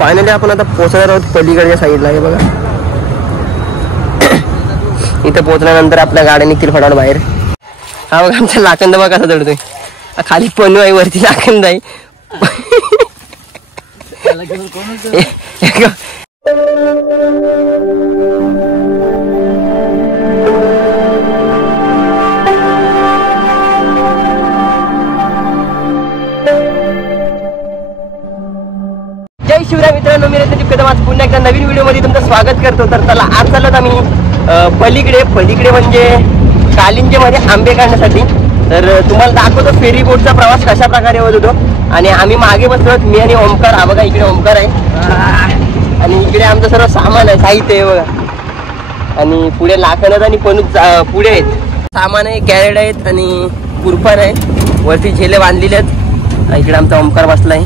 Finally आपण आता पोहोचणार आहोत पलीकडच्या साईडला. हे बघा इथं पोहोचल्यानंतर आपल्या गाड्या निघतील फटाफट बाहेर. हा बघा आमचा लाखंद बघा कसा चढतोय. खाली पन्नू आहे वरती लाखंद आहे. जय शिवराय मित्रांनो, मी रतनदीप कदम आज पुन्हा एकदा नवीन व्हिडिओमध्ये तुमचं स्वागत करतो. तर चला आज चाललोत आम्ही पलीकडे म्हणजे कालिंजेमध्ये आंबे काढण्यासाठी. तर तुम्हाला दाखवतो फेरी बोटचा प्रवास कशा प्रकारे होत होतो. आणि आम्ही मागे बसलो, मी आणि ओमकार. हा बघा इकडे ओमकार आहे आणि इकडे आमचं सर्व सामान आहे, साहित्य आहे बघा. आणि पुढे लाखनद आणि पनू पुढे आहेत. सामान आहे, कॅरेट आहेत आणि कुरपण आहे. वरती झेले बांधलेले आहेत. इकडे आमचा ओमकार बसलाय.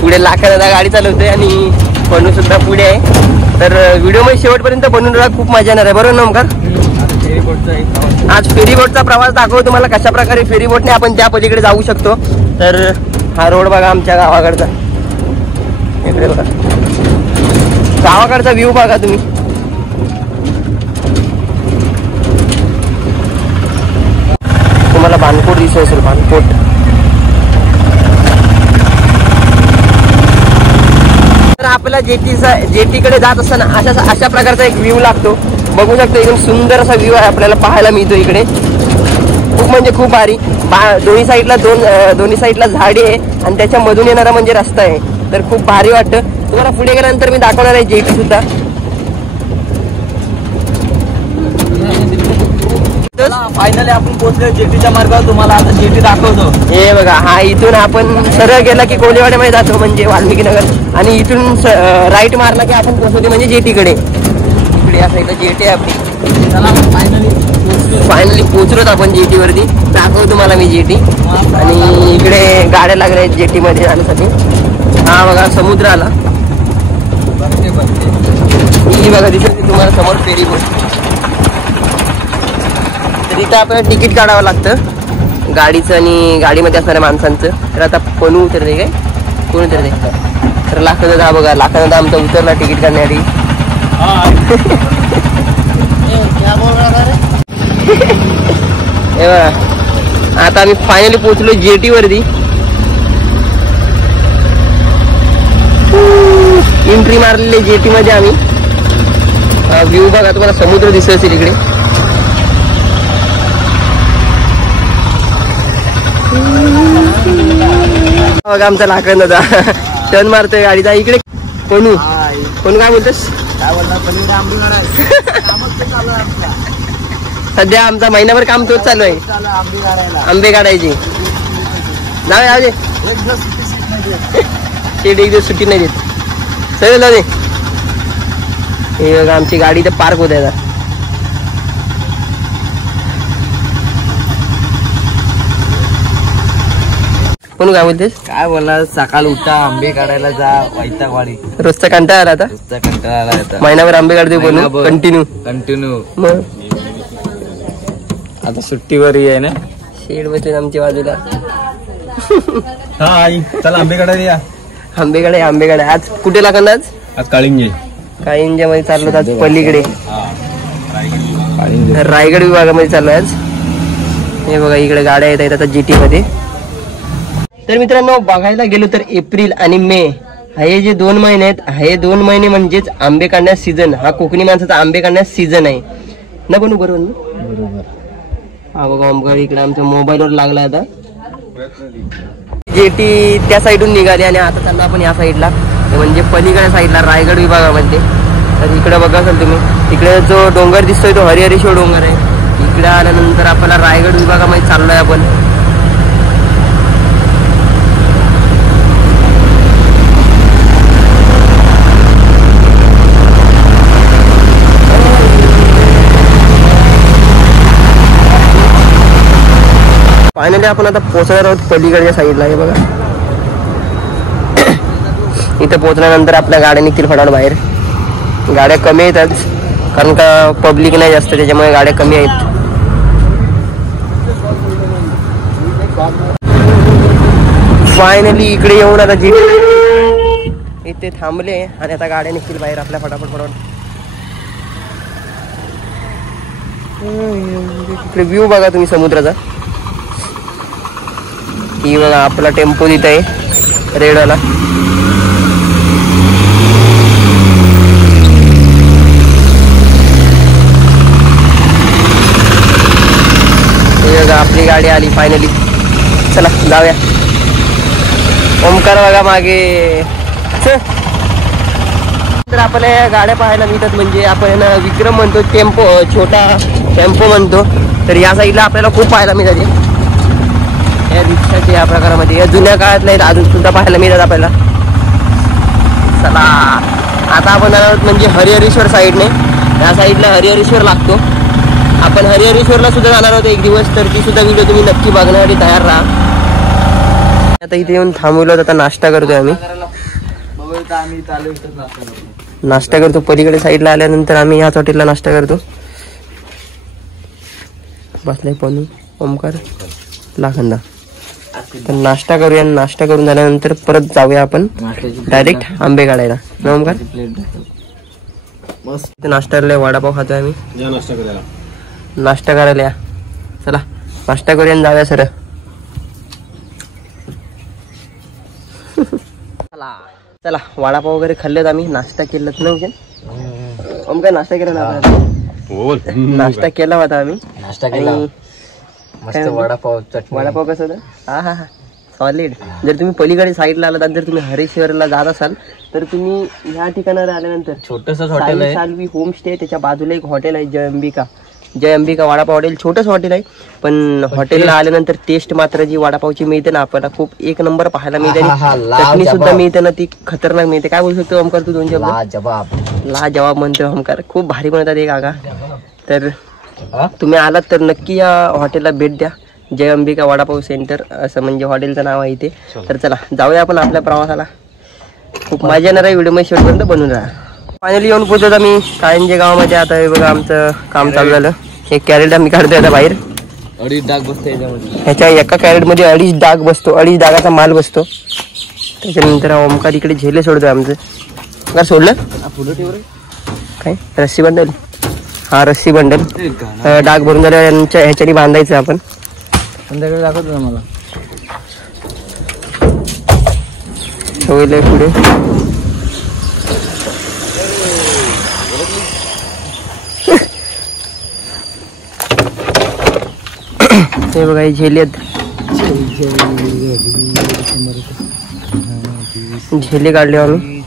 पुढे लाखनदा गाडी चालवतोय आणि पनू सुद्धा पुढे आहे. तर व्हिडिओ मध्ये शेवटपर्यंत बनवून राहा, खूप मजा येणार आहे. बरोबर ना ओमकार? आज फेरीबोटचा प्रवास दाखवतो तुम्हाला कशा प्रकारे फेरीबोटने आपण त्या पलीकडे जाऊ शकतो. तर हा रोड बघा आमच्या गावाकडचा. इकडे बघा गावाकडचा व्ह्यू बघा तुम्ही. तुम्हाला बाणकोट दिसत असेल, बाणकोट. तर आपल्याला जेटीकडे जात असताना अशा प्रकारचा एक व्ह्यू लागतो. बघू शकतो एकदम सुंदर असा व्ह्यू आहे आपल्याला पाहायला मिळतो इकडे. खूप म्हणजे खूप भारी. दोन्ही साईडला झाडे आहे आणि त्याच्यामधून येणारा म्हणजे रस्ता आहे. तर खूप भारी वाटतं. तुम्हाला पुढे गेल्यानंतर मी दाखवणार आहे जेटी सुद्धा. फायनली आपण पोहोचलो जेटीच्या मार्गावर. तुम्हाला आता जेटी दाखवतो. हे बघा, हा इथून आपण सरळ गेला की कोळीवाड्यामध्ये जातो म्हणजे वाल्मिकी नगर. आणि इथून राईट मारला की आपण पोहोचतो म्हणजे जेटीकडे. इकडे या साईडला जेटी आहे आपली. फायनली पोहोचलोत आपण जेटीवरती. दाखवतो तुम्हाला मी जेटी. आणि इकडे गाड्या लागल्या आहेत जेटीमध्ये जाण्यासाठी. हा बघा समुद्र आला. ही बघा दिसते तुम्हाला समोर फेरी बोट. तर इथं आपल्याला तिकीट काढावं लागतं गाडीचं आणि गाडीमध्ये असणाऱ्या माणसांचं. तर आता पनू उतरते काय, कोण उतरते? तर लाखनदा. हा बघा लाखनदा आमचा उतरला तिकीट काढण्यासाठी. हे बघा आता आम्ही फायनली पोहोचलो जेटीवरती. एंट्री मारलेली जेटीमध्ये आम्ही. व्ह्यू बघा तुम्हाला समुद्र दिसत असेल इकडे. बघा आमचा लाखनदा टर्न मारतोय गाडीचा. इकडे कोणू काय बोलतोस? सध्या आमचा महिनाभर काम तोच चालू आहे, आंबे काढायची. जाऊ दे एक दिवस सुट्टी नाही देत. सगळं जाऊ दे. हे बघा आमची गाडी तर पार्क होत आहे. कोण काय बोलतेस? काय बोलणार, सकाळ उठा आंबे काढायला जा, वैतागवाडी. रोजचा कंटाळा आला आता. रोजचा कंटाळा आला. महिनाभर आंबे काढते पण कंटिन्यू. मग आता सुट्टीवर आहे ना. शेड बसले आमच्या बाजूला. हा आई चला आंबे काढायला या. आंबे काढा. आज कुठे लागणार? आज काळिंजे मध्ये चाललो आज पलीकडे रायगड विभागामध्ये चाललो आज. हे बघा इकडे गाड्या येत आहेत आता जीटी मध्ये. तर मित्रांनो बघायला गेलो तर एप्रिल आणि मे हे जे 2 महिने आहेत, हे 2 महिने म्हणजेच आंबे काढण्यास सीझन. हा कोकणी माणसाचा आंबे काढण्यास सीझन आहे ना. बनू बरोबर ना. हा बघा ओमकार इकडे आमच्या मोबाईलवर लागला. आता जेटी त्या साईडून निघाली आणि आता चाललो आपण या साईडला म्हणजे पलीकडे साईडला रायगड विभागामध्ये. तर इकडे बघा असाल तुम्ही, इकडे जो डोंगर दिसतोय तो हरिहरेश्वर डोंगर आहे. इकडे आल्यानंतर आपल्याला रायगड विभागामध्ये चाललोय आपण. फायनली आपण आता पोहोचणार आहोत पलीकडच्या साईडला. हे बघा इथं पोहोचल्यानंतर आपल्या गाड्या निघतील फटाफट बाहेर. गाड्या कमी आहेत आज कारण का पब्लिक नाही जास्त, त्याच्यामुळे गाड्या कमी आहेत. फायनली इकडे येऊन आता ते थांबले आणि आता गाड्या निघतील बाहेर आपल्या फटाफट. इकडे व्ह्यू बघा तुम्ही समुद्राचा. ही बघा आपला टेम्पो तिथं आहे रेडवाला. आपली गाडी आली फायनली. चला जाऊया. ओमकार बघा मागे. तर आपल्या गाड्या पाहायला मिळतात म्हणजे आपण विक्रम म्हणतो, टेम्पो छोटा टेम्पो म्हणतो. तर या साईडला आपल्याला खूप पाहायला मिळतात या रिक्षाचे या प्रकारामध्ये. या जुन्या काळातल्या आहेत, अजून सुद्धा पाहायला मिळतात आपल्याला. चला आता आपण जाणार आहोत म्हणजे हरिहरेश्वर साईडने. या साईडला हरिहरेश्वर लागतो. आपण हरिहरेश्वरला सुद्धा जाणार आहोत एक दिवस. तर ती सुद्धा व्हिडिओ तुम्ही नक्की बघण्यासाठी तयार राहा. आता इथे येऊन थांबवलं. आता नाश्ता करतोय आम्ही. नाश्ता करतो पलीकडे साईडला आल्यानंतर आम्ही ह्याच हॉटेलला नाश्ता करतो. बसलाय पनू ओमकार लाखंदा. तर नाश्ता करूया. नाश्ता करून झाल्यानंतर परत जाऊया आपण डायरेक्ट आंबे काढायला ना ओमकार. मस्त नाश्ता करायला वडापाव खातोय आम्ही. नाश्ता करायला या. चला नाश्ता करूया आणि जाऊया सर. चला वडापाव वगैरे खाल्लेत आम्ही. नाश्ता केलं ना ओमकार. नाश्ता केला नाश्ता केला होता आम्ही. नाश्ता केला मस्त. वडापाव कसं होतं. हा सॉलिड. जर तुम्ही पलीकडे साईडला आलात जर तुम्ही हरिहरेश्वरला जात असाल तर तुम्ही ह्या ठिकाणावर आल्यानंतर छोटस हॉटेल आहे साल्वी होमस्टे. त्याच्या बाजूला एक हॉटेल आहे जय अंबिका वडापाव हॉटेल. छोटस हॉटेल आहे पण हॉटेलला आल्यानंतर टेस्ट मात्र जी वडापावची मिळते ना आपल्याला खूप एक नंबर पाहायला मिळते. चटणी सुद्धा मिळते ना ती खतरनाक मिळते. काय बोलू शकतो ओमकार तू? 2 शब्द. ला जवाब म्हणतो ओमकार. खूप भारी बनवतात एक आगा. तर तुम्ही आलात तर नक्की या हॉटेलला भेट द्या. जय अंबिका वडापाव सेंटर असं म्हणजे हॉटेलचं नाव आहे इथे. तर चला जाऊया आपण आपल्या प्रवासाला. खूप मजा येणार आहे. व्हिडिओ मध्ये शेवटपर्यंत बनवून राहा. फायनली येऊन पोहोचत आम्ही काळंजे गावामध्ये. आता हे बघा आमचं काम चालू झालं. एक कॅरेट आम्ही काढतोय आता बाहेर. 2.5 डाग बसतो ह्याच्या एका कॅरेट मध्ये 2.5 डाग बसतो. 2.5 डागाचा माल बसतो. त्याच्यानंतर ओमकार इकडे झेले सोडतोय आमचं. काय सोडलं काय? रस्सी बंडल. हा रस्सी बंडल. डाग भरून झाल्या ह्याच्यानी बांधायचं आपण. संध्याकाळी दाखवतो ना मला. ठेवलंय पुढे. हे बघा ही झेले झेले काढले आम्ही.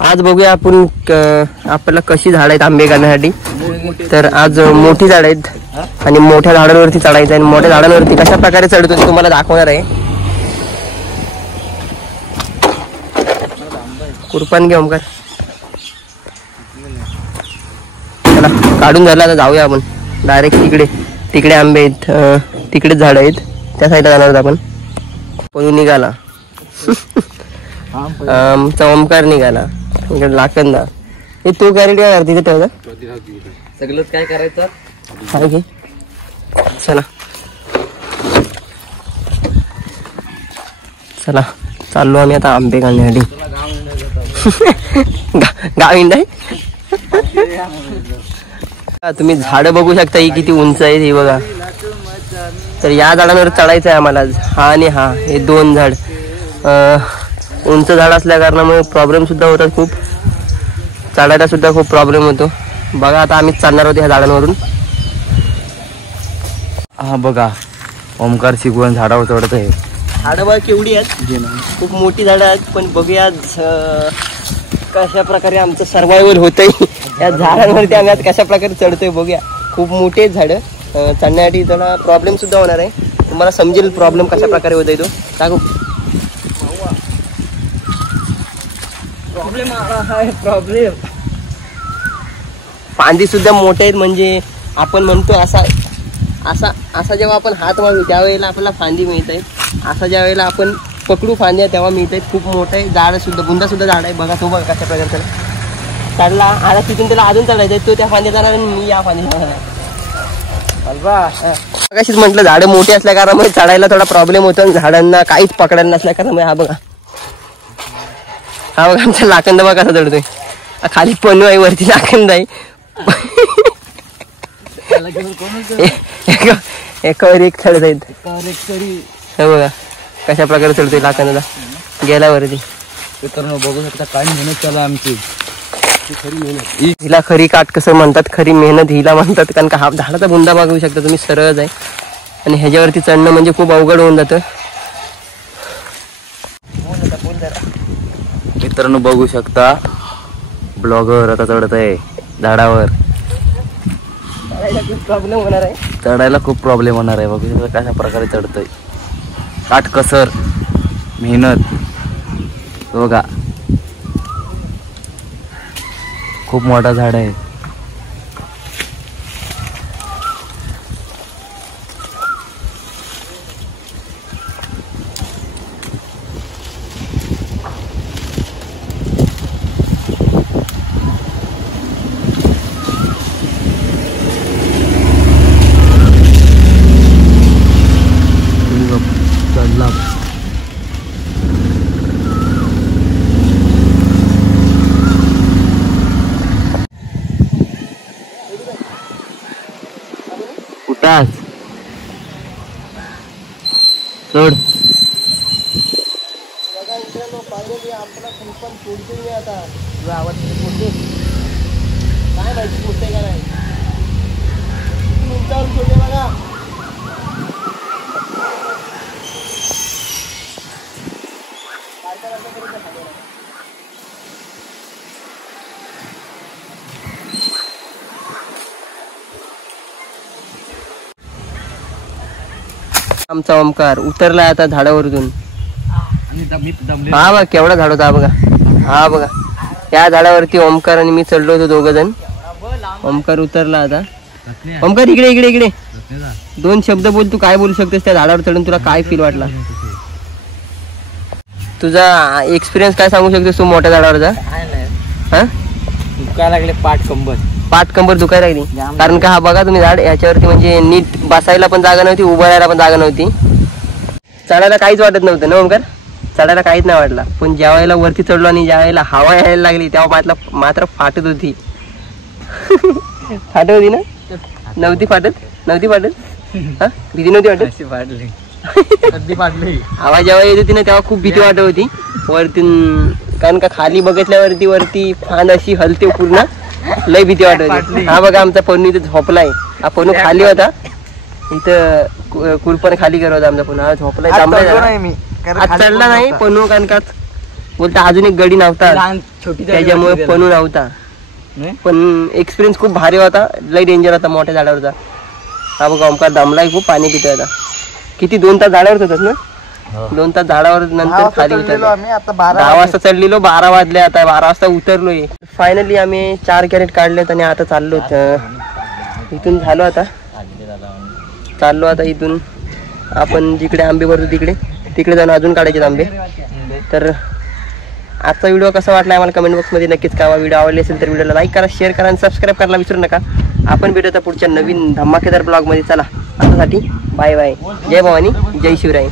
आज बघूया आपण आपल्याला कशी झाड आहेत आंबे काढण्यासाठी. तर आज मोठी झाड आहेत आणि मोठ्या झाडांवरती चढायचं आहे. आणि मोठ्या झाडांवरती कशा प्रकारे चढतो ते तुम्हाला दाखवणार आहे. कुरपान घे ओमकार. चला काढून झालं. आता जाऊया आपण डायरेक्ट तिकडे आंबे आहेत. तिकडेच झाड आहेत. त्या साईडला जाणार आहोत आपण. पळून निघाला आमचा ओमकार निघाला. इकडे लाखंदा. हे तो कॅरेट काय तिथे ठेवला सगळंच काय करायचं काय घे. चला चला चाललो आम्ही आता आंबे काढण्यासाठी. गाव इंडा तुम्ही झाडं बघू शकता. ही किती उंच आहेत हे बघा. तर या झाडांवर चढायचं आहे आम्हाला. हा आणि हा हे 2 झाड. उंच झाड असल्या कारणामुळे प्रॉब्लेम सुद्धा होतात खूप. चढायला सुद्धा खूप प्रॉब्लेम होतो. बघा आता आम्ही चालणार होतो ह्या झाडांवरून. हा बघा ओमकार शिकवण झाडावर चढत आहे. झाडं बघा केवढी आहेत. खूप मोठी झाडं आहेत. पण बघूया कशा प्रकारे आमचं सर्वायवल होतंय या झाडांवरती. आम्ही आता कशा प्रकारे चढतोय बघूया. खूप मोठे झाडं. चढण्यासाठी त्याला प्रॉब्लेम सुद्धा होणार आहे. तुम्हाला समजेल प्रॉब्लेम कशा प्रकारे होतोय तो. टाकू प्रॉब्लेम. फांदी सुद्धा मोठे आहेत. म्हणजे आपण म्हणतो असा जेव्हा आपण हात वाढू त्यावेळेला आपल्याला फांदी मिळत आहे. असा ज्या वेळेला आपण पकडू फांद्या तेव्हा मिळत आहेत. खूप मोठं आहे झाड सुद्धा. बुंदा सुद्धा झाड आहे बघा. तो बघा कशा प्रकारे चढला. आता तिथून त्याला अजून चढायचं आहे. तो त्या फांद्या जाणार आणि मी या फांद्या जाणार. कशीच म्हटलं झाडं मोठी असल्या कारणामुळे चढायला थोडा प्रॉब्लेम होतो. झाडांना काहीच पकडायला नसल्या कारणामुळे. हा बघा हा बघा आमचा लाखंद बघा कसा चढतोय. खाली पनू आहे, वरती लाखंद आहे. एकावर एक चढत आहेत. हे बघा कशा प्रकारे चढतोय लाखंदाला गेला वरती. मित्रांनो बघू शकता काय मेहनत चालू आहे आमची. हिला खरी काट कसं म्हणतात, खरी मेहनत हिला म्हणतात. कारण का हा झाडाचा बुंदा बघू शकता तुम्ही, सरळच आहे आणि ह्याच्यावरती चढणं म्हणजे खूप अवघड होऊन जातं. मित्रांनो बघू शकता ब्लॉगर आता चढत आहे झाडावर. खूप प्रॉब्लेम होणार आहे, चढायला खूप प्रॉब्लेम होणार आहे. बघू शकता कशा प्रकारे चढतोय. काटकसर मेहनत बघा. खूप मोठा झाड आहे. चढला. कुठास चढ. काय माहिती पुढते का नाही. उंचावर सोडले बघा. आमचा ओमकार उतरला आता झाडावरून. हा बघा केवढा झाड होता. हा बघा, हा बघा या झाडावरती ओमकार आणि मी चढलो होतो, दोघ जण. ओमकार उतरला आता. ओमकार इकडे इकडे इकडे दोन शब्द बोल. तू काय बोलू शकतेस त्या झाडावर चढून, तुला काय फील वाटला, तुझा एक्सपिरियन्स काय सांगू शकतेस तू मोठ्या झाडावरचा? हा दुखायला लागले पाठ कंबर दुखायला लागली. कारण का हा बघा तुम्ही झाड याच्यावरती म्हणजे नीट बसायला पण जागा नव्हती, उभं राहायला पण जागा नव्हती. चढायला काहीच वाटत नव्हतं ना ओमकार, चढायला काहीच नाही वाटला. पण ज्या वेळेला वरती चढलो आणि ज्या वेळेला हवा यायला लागली तेव्हा मात्र फाटत होती. फाटत होती ना? नव्हती फाटत हा भीती नव्हती वाटत. हवा जेव्हा येत होती ना तेव्हा खूप भीती वाटत होती वरती. कारण का खाली बघितल्यावरती वरती फान अशी हलते पूर्ण, लय भीती वाटत होती. हा बघा आमचा पन्नू इथे झोपलाय. हा पन्नू खाली होता इथं, कुरपण खाली करत होता आमचा पन्नू. हा झोपलाय, आज चढला नाही पन्नू. कारण का बोलता अजून एक गडी नव्हता त्याच्यामुळे पन्नू नव्हता. पण एक्सपिरियन्स खूप भारी होता, लय डेंजर होता मोठ्या झाडावरचा. हा बघा ओमकार दमलाय खूप, पाणी पितोय आता. किती 2 तास झाडावर होतात ना? 2 तास झाडावर नंतर खाली उतरलो. 10 वाजता चढलेलो, 12 वाजले. आता 12 वाजता उतरलोय. फायनली आम्ही 4 कॅरेट काढलेत आणि आता चाललो इथून. झालो आता चाललो आता इथून. आपण जिकडे आंबे भरतो तिकडे जाऊन अजून काढायचे आंबे. तर आजचा व्हिडिओ कसा वाटला आम्हाला कमेंट बॉक्समध्ये नक्कीच कळवा. व्हिडिओ आवडले असेल तर व्हिडिओला लाईक करा, शेअर करा आणि सबस्क्राईब करायला विसरू नका. आपण भेटूया पुढच्या नवीन धमाकेदार ब्लॉगमध्ये. चला आतासाठी बाय बाय. जय भवानी, जय शिवराय.